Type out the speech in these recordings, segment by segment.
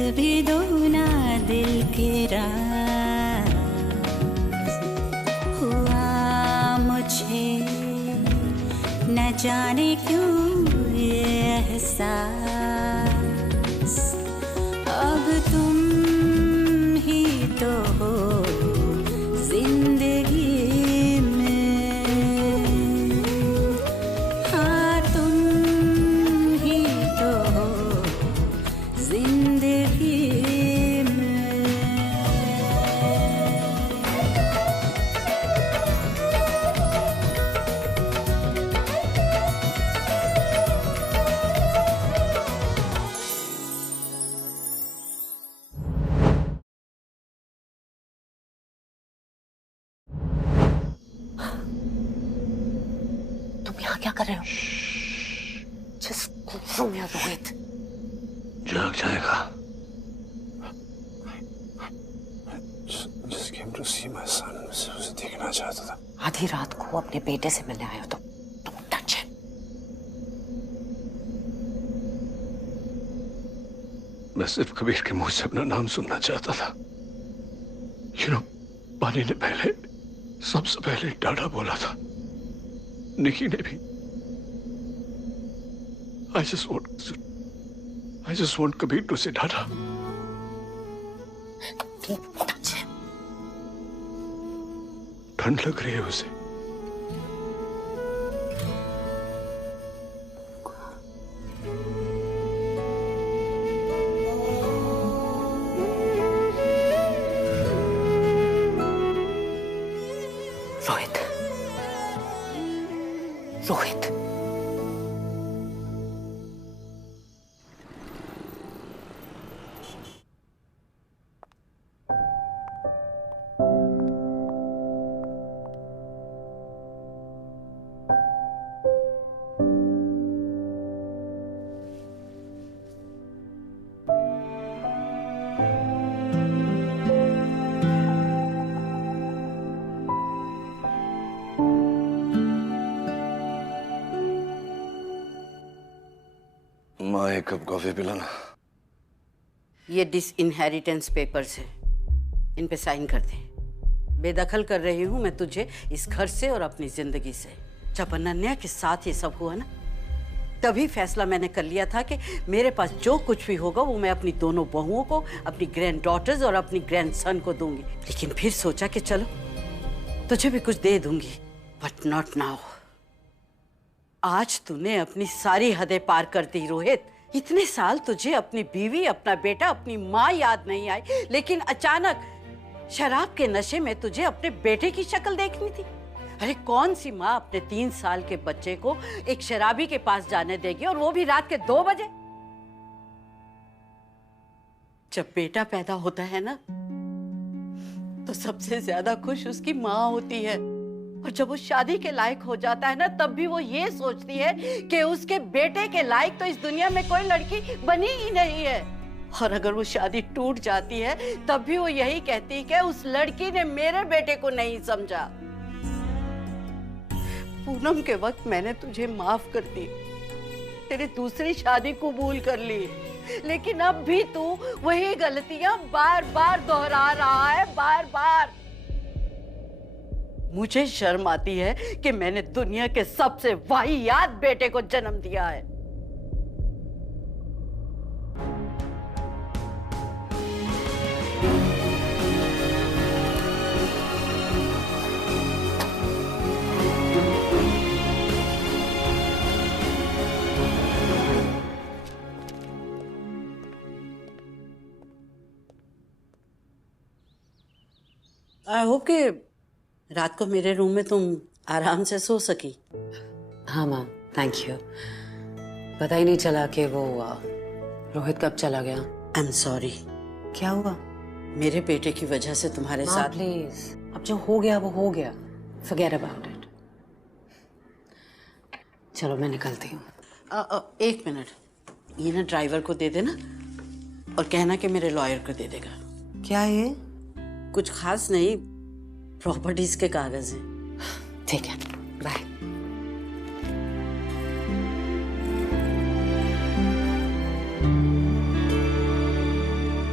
भी दो ना दिल के राज। हुआ मुझे न जाने क्यों ये एहसास, अब तुम ही तो हो जिंदगी में। हाँ तुम ही तो हो जिंदगी में। तुम यहाँ क्या कर रहे हो? जिस गुस्सों में रोहित जाग जाएगा। Just came to see my son. उसे देखना चाहता था। आधी रात को अपने बेटे से मिलने आए हो तुम टच है। मैं सिर्फ कबीर के मुंह से अपना नाम सुनना चाहता था। पानी ने पहले, सबसे पहले डाडा बोला था, निकी ने भी। I just want Kabir to say Dada. Touch है। ठंड लग रही है उसे। रोहित, रोहित, माँ एक कप कॉफी पिलाना। ये डिसइनहेरिटेंस पेपर्स है, इन पे साइन कर दे। बेदखल कर रही हूँ मैं तुझे इस घर से और अपनी जिंदगी से। जब अनन्या के साथ ये सब हुआ ना, तभी फैसला मैंने कर लिया था कि मेरे पास जो कुछ भी होगा वो मैं अपनी दोनों बहुओं को, अपनी ग्रैंड डॉटर्स और अपनी ग्रैंड सन को दूंगी। लेकिन फिर सोचा कि चलो तुझे भी कुछ दे दूंगी, बट नॉट नाउ। आज तूने अपनी सारी हदें पार कर दी रोहित। इतने साल तुझे अपनी बीवी, अपना बेटा, अपनी माँ याद नहीं आई, लेकिन अचानक शराब के नशे में तुझे अपने बेटे की शक्ल देखनी थी। अरे कौन सी माँ अपने 3 साल के बच्चे को एक शराबी के पास जाने देगी, और वो भी रात के 2 बजे? जब बेटा पैदा होता है ना, तो सबसे ज्यादा खुश उसकी माँ होती है। और जब वो शादी के लायक हो जाता है ना, तब भी वो ये सोचती है कि उसके बेटे के लायक तो इस दुनिया में कोई लड़की बनी ही नहीं है। और अगर वो शादी टूट जाती है, तब भी वो यही कहती है कि उस लड़की ने मेरे बेटे को नहीं समझा। पूनम के वक्त मैंने तुझे माफ कर दी, तेरी दूसरी शादी कबूल कर ली, लेकिन अब भी तू वही गलतियां बार बार दोहरा रहा है, बार बार। मुझे शर्म आती है कि मैंने दुनिया के सबसे वाहियात बेटे को जन्म दिया है। आई होप कि रात को मेरे रूम में तुम आराम से सो सकी। हाँ माँ, थैंक यू। पता ही नहीं चला कि वो रोहित कब चला गया। I am sorry. क्या हुआ? मेरे बेटे की वजह से तुम्हारे साथ। प्लीज, अब जो हो गया वो हो गया, फॉरगेट अबाउट इट। चलो मैं निकलती हूँ। 1 मिनट, ये ना ड्राइवर को दे देना और कहना कि मेरे लॉयर को दे देगा। क्या ये? कुछ खास नहीं, प्रॉपर्टीज के कागज हैं। ठीक है, bye.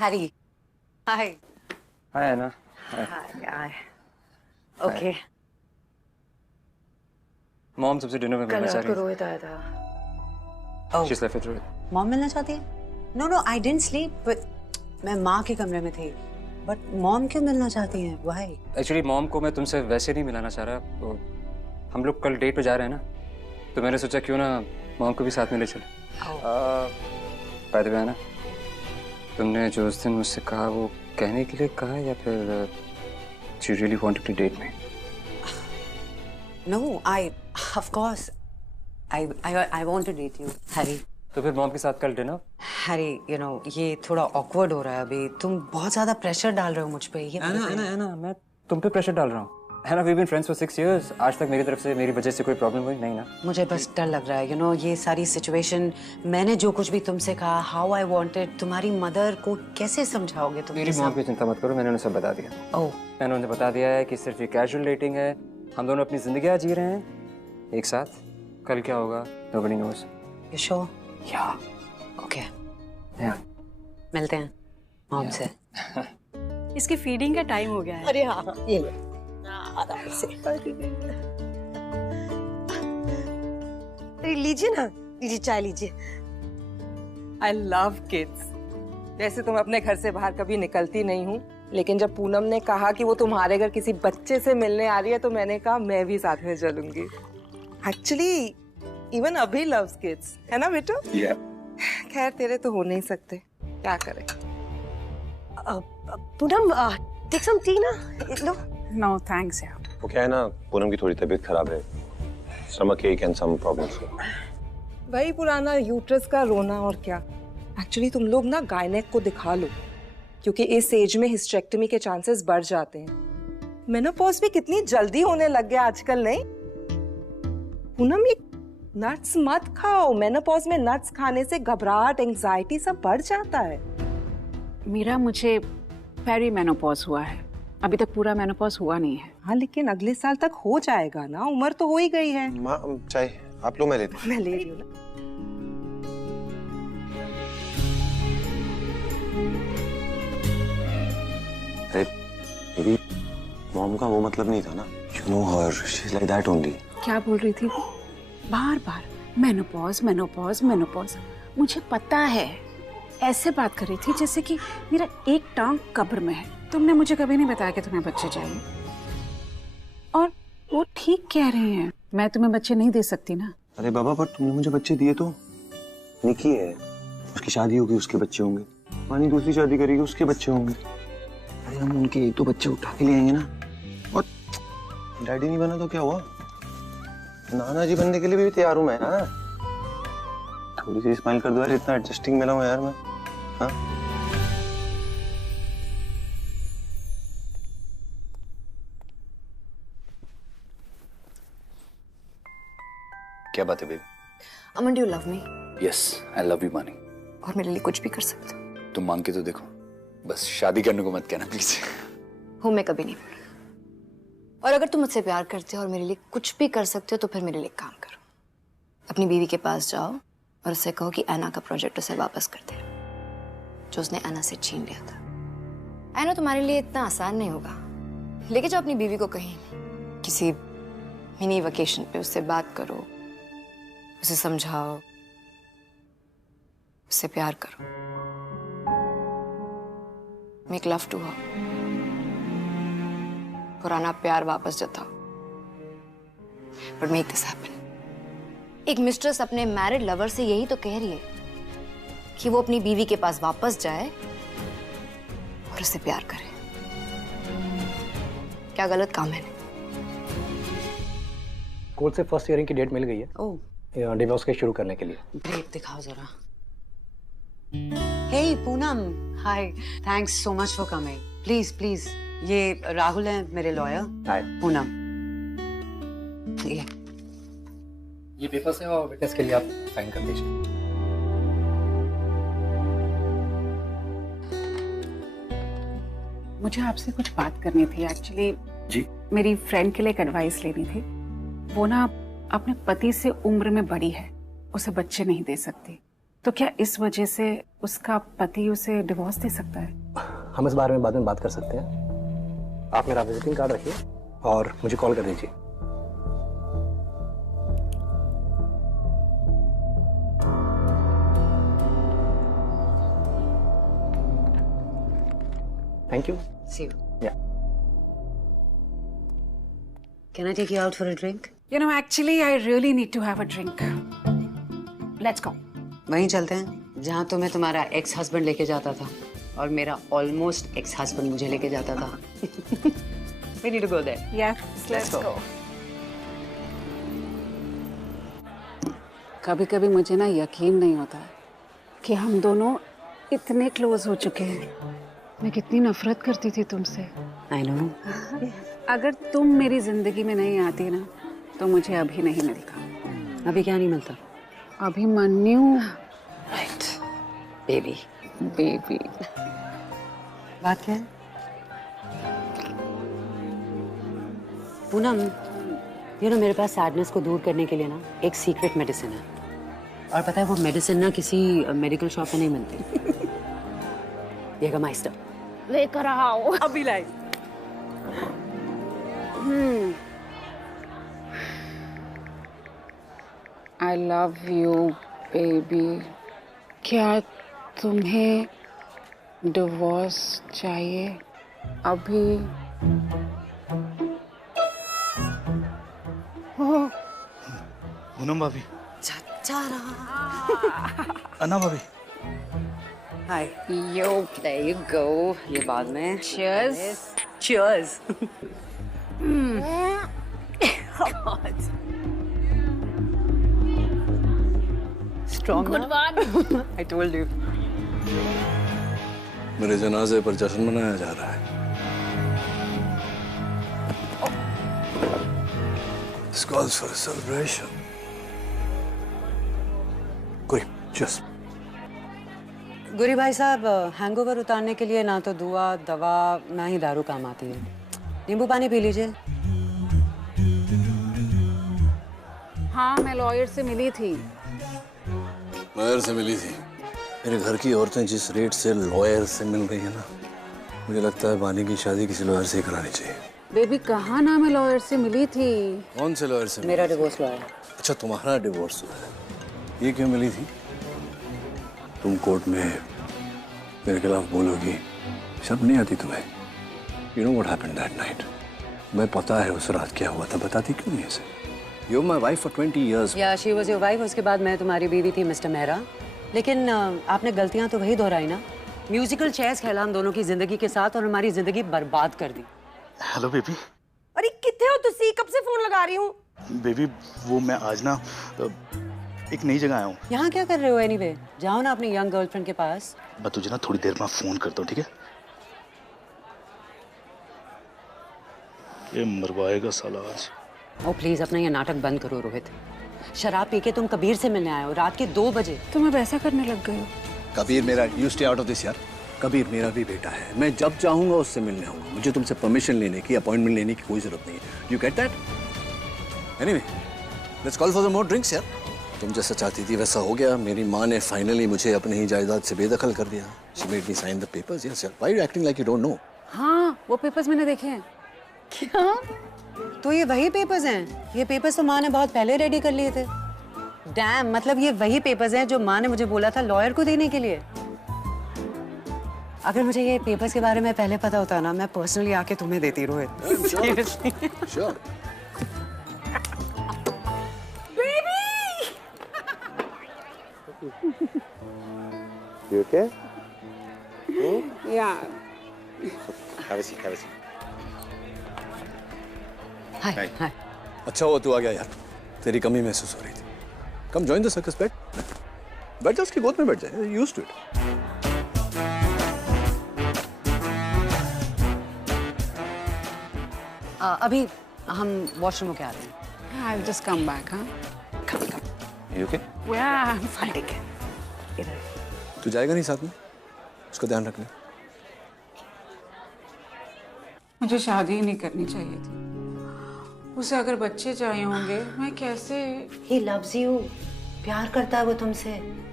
Harry. Hi. Hi, Anna. Hi. Hi. Okay. Mom सबसे डिनर में मिलना चाह रही है। रोहित आया था। Oh. She's left with Rohit. Mom मिलना चाहती है? No, I didn't sleep. But मैं माँ के कमरे में थी। But मॉम क्यों मिलना चाहती हैं? Why? Actually, मॉम को मैं तुमसे वैसे नहीं मिलाना चाह रहा। तो हम लोग कल डेट पे जा रहे हैं ना, तो मैंने सोचा क्यों ना मॉम को भी साथ में ले चले। बाय द वे, ना तुमने जो उस दिन मुझसे कहा वो कहने के लिए कहा या फिर you really wanted to date me? No, of course, I want to date you, Harry. तो फिर मॉम के साथ कल डिनर? Harry, you know, ये थोड़ा awkward हो रहा है अभी। तुम बहुत ज़्यादा प्रेशर डाल रहे हो मुझ पे। ये Anna, मैं तुम पे प्रेशर डाल रहा हूँ। Anna, we've been friends for 6 years. आज तक मेरी तरफ से मेरी वजह से कोई प्रॉब्लम हुई नहीं ना? मुझे बस डर लग रहा है, you know, ये सारी सिचुएशन, मैंने जो कुछ भी तुमसे कहा, how I wanted, तुम्हारी मदर को कैसे समझाओगे तुम? मेरी मॉम की चिंता मत करो, मैंने उन्हें सब बता दिया। ओह, मैंने उन्हें बता दिया है कि सिर्फ ये कैजुअल डेटिंग है, हम दोनों अपनी जिंदगियां जी रहे हैं एक साथ। कल क्या होगा nobody knows. you sure? Yeah. Okay. Yeah. मिलते हैं मॉम से। इसकी फीडिंग का टाइम हो गया है। अरे हाँ ये लो आराम से। अरे लीजिए ना, लीजिए चाय लीजिए। I love kids. वैसे तो मैं अपने घर से बाहर कभी निकलती नहीं हूँ, लेकिन जब पूनम ने कहा कि वो तुम्हारे घर किसी बच्चे से मिलने आ रही है, तो मैंने कहा मैं भी साथ में चलूंगी। Actually, even अभी loves kids, है ना बेटू? Yeah. खैर तेरे तो हो नहीं सकते, क्या करें? पूनम टेक सम टी ना, लो। नो थैंक्स यार। वो क्या है ना, पूनम की थोड़ी तबीयत खराब है, स्टमक एक एंड सम प्रॉब्लम्स। वही पुराना यूट्रस का रोना और क्या। एक्चुअली तुम लोग ना गायनेक को दिखा लो, क्योंकि इस एज में हिस्टेरेक्टमी के चांसेस बढ़ जाते हैं। मेनोपॉज भी कितनी जल्दी होने लग गया आजकल, नहीं? पूनम ये नट्स मत खाओ, मेनोपॉज में नट्स खाने से घबराहट, एंजाइटी सब बढ़ जाता है। मीरा, मुझे पेरी मेनोपॉज हुआ है, अभी तक पूरा मेनोपॉज हुआ नहीं है। हाँ लेकिन अगले साल तक हो जाएगा ना, उम्र तो हो ही गई है। माँ चाय आप लोग, मैं लेती हूँ। मैं ले रही हूँ ना। अरे मेरी मॉम का वो मतलब नहीं था ना। You know her, she's like that only. क्या बोल रही थी वो? बार बार मेनोपॉज मेनोपॉज मेनोपॉज। मुझे पता है, ऐसे बात कर रही थी जैसे कि मेरा एक टांग कब्र में है। तुमने मुझे कभी नहीं बताया कि तुम्हें बच्चे चाहिए, और वो ठीक कह रही हैं। मैं तुम्हें बच्चे नहीं दे सकती ना। अरे बाबा, पर तुमने मुझे बच्चे दिए तो। निकी है, उसकी शादी होगी, उसके बच्चे होंगे। मानी दूसरी शादी करेगी, उसके बच्चे होंगे। अरे हम उनके एक तो बच्चे उठा के ले आएंगे ना। और डैडी नहीं बना तो क्या हुआ, नाना जी बनने के लिए भी तैयार हूँ मैं ना। थोड़ी सी स्माइल कर दो यार, इतना एडजस्टिंग मिला हूँ यार मैं। हाँ क्या बात है baby? Aman, do you love me? Yes, I love you मानी। और मेरे लिए कुछ भी कर सकते हो? तुम मांग के तो देखो, बस शादी करने को मत कहना प्लीज। हूँ मैं कभी नहीं बोली। और अगर तुम मुझसे प्यार करते हो और मेरे लिए कुछ भी कर सकते हो, तो फिर मेरे लिए काम करो। अपनी बीवी के पास जाओ और उससे कहो कि ऐना का प्रोजेक्ट उसे वापस कर दे, जो उसने ऐना से छीन लिया था। ऐना तुम्हारे लिए इतना आसान नहीं होगा। लेके जाओ अपनी बीवी को कहीं, किसी मिनी वेकेशन पे, उससे बात करो, उसे समझाओ, उससे प्यार करो। मेक लव टू हर, पुराना प्यार वापस जताओ। But make this happen. एक मिस्ट्रेस अपने मैरिड लवर से यही तो कह रही है कि वो अपनी बीवी के पास वापस जाए और उससे प्यार करे। क्या गलत काम है? कोर्ट से फर्स्ट हियरिंग की डेट मिल गई है। ओह, डिवोर्स केस शुरू करने के लिए। ग्रेट, दिखाओ जरा। हे पूनम, हाय, thanks so much for coming. Please please, ये राहुल है मेरे लॉयर। हाय पूनम, ये पेपर्स है और विटनेस के लिए आप साइन कर दीजिए। मुझे आपसे कुछ बात करनी थी एक्चुअली। जी। मेरी फ्रेंड के लिए एक एडवाइस लेनी थी। वो ना अपने पति से उम्र में बड़ी है, उसे बच्चे नहीं दे सकती। तो क्या इस वजह से उसका पति उसे डिवोर्स दे सकता है? हम इस बारे में बाद में बात कर सकते हैं। आप मेरा विजिटिंग कार्ड रखिए और मुझे कॉल कर दीजिए। Thank you. See you. Yeah. Can I take you out for a drink? You know, actually, I really need to have a drink. Let's go. वहीं चलते हैं जहाँ तुम्हें तुम्हारा एक्स हस्बैंड लेके जाता था और मेरा ऑलमोस्ट एक्स हस्बैंड मुझे लेके जाता था। We need to go there. Yes, let's go. कभी-कभी मुझे ना यकीन नहीं होता है कि हम दोनों इतने क्लोज हो चुके हैं। मैं कितनी नफरत करती थी तुमसे। I know. अगर तुम मेरी जिंदगी में नहीं आती ना तो मुझे अभी नहीं मिलता। अभी क्या नहीं मिलता? अभिमन्यु। Right, baby. बेबी। बात क्या है? पूनम, मेरे पास सैडनेस को दूर करने के लिए ना एक सीक्रेट मेडिसिन है। और पता है वो मेडिसिन ना किसी मेडिकल शॉप में नहीं मिलती। Jägermeister. लेकर आओ। अभी लाई। I love you, baby. क्या तुम्हें डिवोर्स चाहिए अभी? पूनम भाभी। अन्ना भाभी। Hi. Yo, there you go. ये बाद में। Cheers. Cheers. Strong. Good one. I told you. मेरे जनाजे पर जश्न मनाया जा रहा है। This calls for a celebration. Good. Cheers. गुरी भाई साहब, हैंगओवर उतारने के लिए ना तो दुआ दवा ना ही दारू काम आती है। नींबू पानी पी लीजिए। हाँ, मैं लॉयर से मिली थी। लॉयर से मिली थी? मेरे घर की औरतें जिस रेट से लॉयर से मिल रही है ना, मुझे लगता है वानी की शादी किसी लॉयर से ही करानी चाहिए। बेबी, कहाँ ना मैं लॉयर से मिली थी। कौन से लॉयर से? मेरा डिवोर्स लॉयर। अच्छा, तुम्हारा डिवोर्स हुआ है। ये क्यों मिली थी? तुम कोर्ट में मेरे खिलाफ बोलोगी, शर्म नहीं आती तुम्हें? You know what happened that night? मैं पता है उस रात क्या हुआ था, बताती क्यों नहीं ऐसे? You're my wife for 20 years. या she was your wife, उसके बाद मैं तुम्हारी बीवी थी मिस्टर मेहरा। लेकिन आपने गलतियां तो वही दोहराई ना। म्यूजिकल चेयर्स खेला हम दोनों की जिंदगी के साथ और हमारी जिंदगी बर्बाद कर दी। Hello baby. अरे कितने हो तुसी? कब से फोन लगा रही हूँ। बेबी वो मैं आज ना एक नई जगह आया हूँ। यहाँ क्या कर रहे हो? एनीवे जाओ ना अपनी यंग गर्लफ्रेंड के पास। मैं तुझे ना थोड़ी देर में फोन करता हूँ, ठीक है? ये मरवाएगा साला आज। ओ प्लीज अपना ये नाटक बंद करो रोहित। शराब पी के तुम कबीर से मिलने आए हो रात के 2 बजे। तुम अब ऐसा करने लग गए हो। कबीर मेरा, you stay out of this यार। कबीर मेरा भी बेटा है, मैं जब चाहूंगा उससे मिलने आऊंगा। मुझे तुमसे परमिशन लेने की, अपॉइंटमेंट लेने की कोई जरूरत नहीं है। You get that? Anyway, let's call for some more drinks यार। तुम जैसा चाहती थी वैसा हो गया। मेरी माँ ने फाइनली मुझे अपनी ही जायदाद से बेदखल कर दिया। She made me sign the papers. Yes, sir. Why are you acting like you don't know? हाँ, वो पेपर्स मैंने देखे हैं। क्या? तो ये वही पेपर्स हैं? ये पेपर्स तो माँ ने बहुत पहले रेडी कर लिए थे। डैम, मतलब ये वही पेपर्स हैं जो माँ ने मुझे बोला था लॉयर को देने के लिए। अगर मुझे ये पेपर्स के बारे में पहले पता होता ना, मैं पर्सनली आके तुम्हें देती Rohit. Seriously. Sure. You okay? Yeah. Have a seat, have a seat. हाय हाय। अच्छा हुआ तू आ गया यार, तेरी कमी महसूस हो रही थी। कम जॉइन द सर्कस, बैठ बैठ जा, उसकी गोद में बैठ जाए। Used to it. अभी हम वॉशरूम होके आते हैं। I'll just come back, huh? Come, come. You okay? Yeah, I'm fine. ठीक है। इधर। तू जाएगा नहीं साथ में? उसका ध्यान रखना। मुझे शादी ही नहीं करनी चाहिए थी। उसे अगर बच्चे चाहिए होंगे, मैं कैसे? He loves you. प्यार करता है वो तुमसे।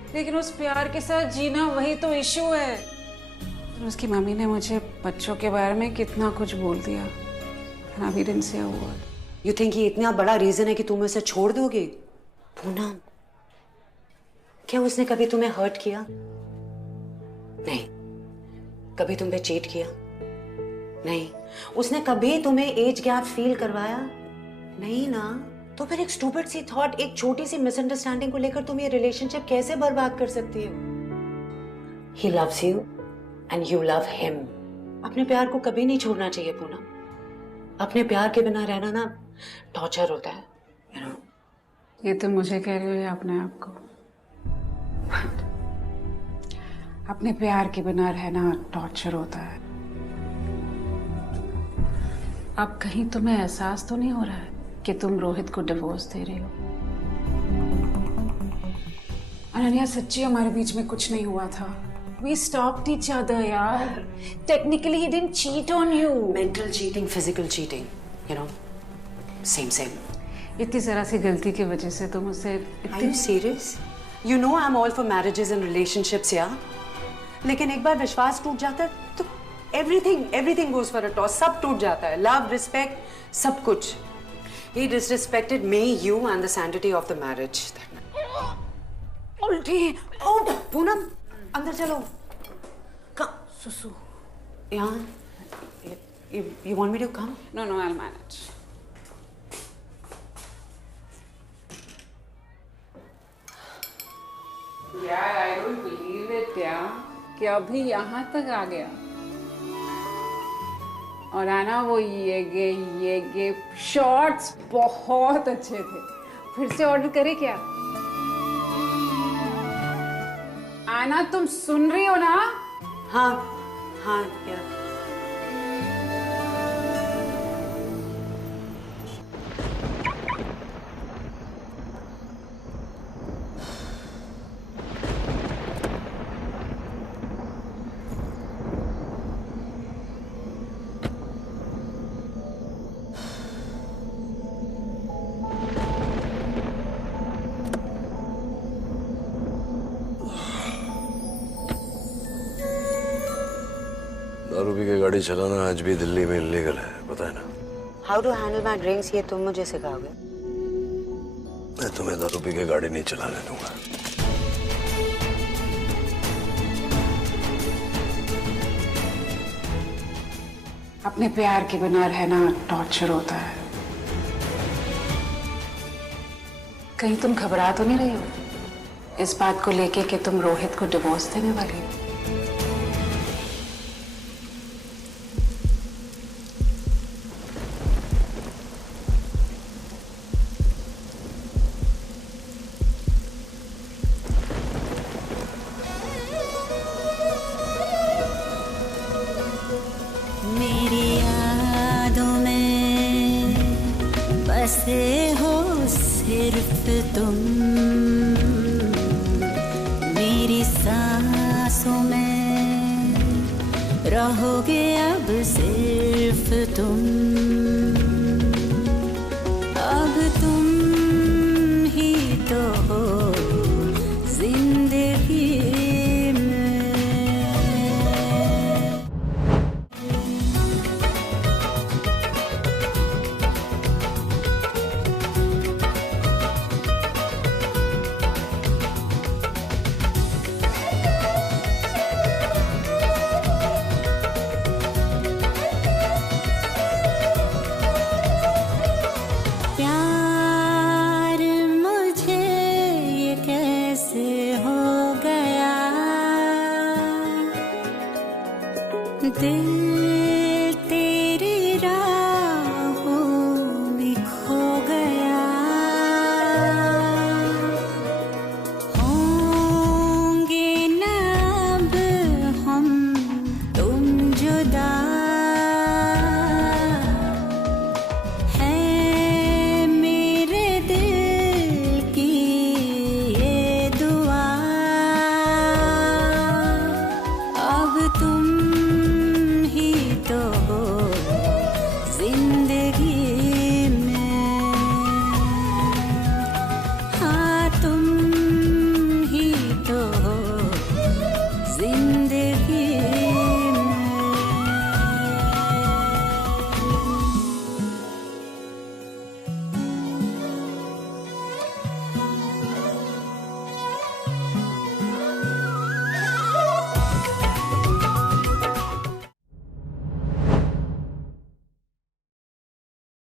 लेकिन उस प्यार के साथ जीना वही तो इशू है। और उसकी मम्मी ने मुझे बच्चों के बारे में कितना कुछ बोल दिया। And I didn't say a word. You think ये इतना बड़ा रीजन है कि तुम उसे छोड़ दोगे? पूनम, क्या उसने कभी तुम्हें हर्ट किया? नहीं। कभी तुम पे चीट किया? नहीं। उसने कभी तुम्हें एज गैप फील करवाया? नहीं ना। तो फिर एक स्टूपिड सी थॉट, एक छोटी सी मिसअंडरस्टैंडिंग को लेकर तुम ये रिलेशनशिप कैसे बर्बाद कर सकती हो? He loves you and you love him. अपने प्यार को कभी नहीं छोड़ना चाहिए पूनम। अपने प्यार के बिना रहना ना टॉर्चर होता है, you know? ये तो मुझे कह रही हो या अपने आप को? अपने प्यार के बिना रहना टॉर्चर होता है। अब कहीं तुम्हें एहसास तो नहीं हो रहा है कि तुम रोहित को डिवोर्स दे रही हो? अनन्या, सच्ची हमारे बीच में कुछ नहीं हुआ था। We stopped each other, यार। Technically, he didn't cheat on you. Mental cheating, physical cheating, you know, same. इतनी जरा सी गलती की वजह से तुम उसे। Are you serious? You know I'm all for marriages and relationships, yeah? लेकिन एक बार विश्वास टूट जाता है तो everything goes for a toss. सब टूट जाता है। Love, respect, सब कुछ। He disrespected me, you, and the sanctity of the marriage. उल्टी। Oh, पूनम, अंदर चलो। सुसु। यहाँ। You want me to come? No, I'll manage. यार, I don't believe it, यार, कि अभी यहाँ तक आ गया। और आना, वो ये गे शॉर्ट्स बहुत अच्छे थे। फिर से ऑर्डर करे क्या? आना, तुम सुन रही हो ना? हाँ यार। दारू पी के गाड़ी चलाना आज भी दिल्ली में इलीगल है, पता है ना? How to handle my drinks, ये तुम मुझे सिखाओगे? मैं तुम्हें दारू पी के गाड़ी नहीं चलाने दूंगा। अपने प्यार के बिना रहना टॉर्चर होता है। कहीं तुम घबरा तो नहीं रही हो इस बात को लेके कि तुम रोहित को डिवोर्स देने वाली हो? बसे हो सिर्फ तुम, मेरी सांसों में रहोगे अब सिर्फ तुम। अब तुम ही तो हो जिंदगी दिल तेरी राहों में खो गया। होंगे न अब हम तुम जुदा।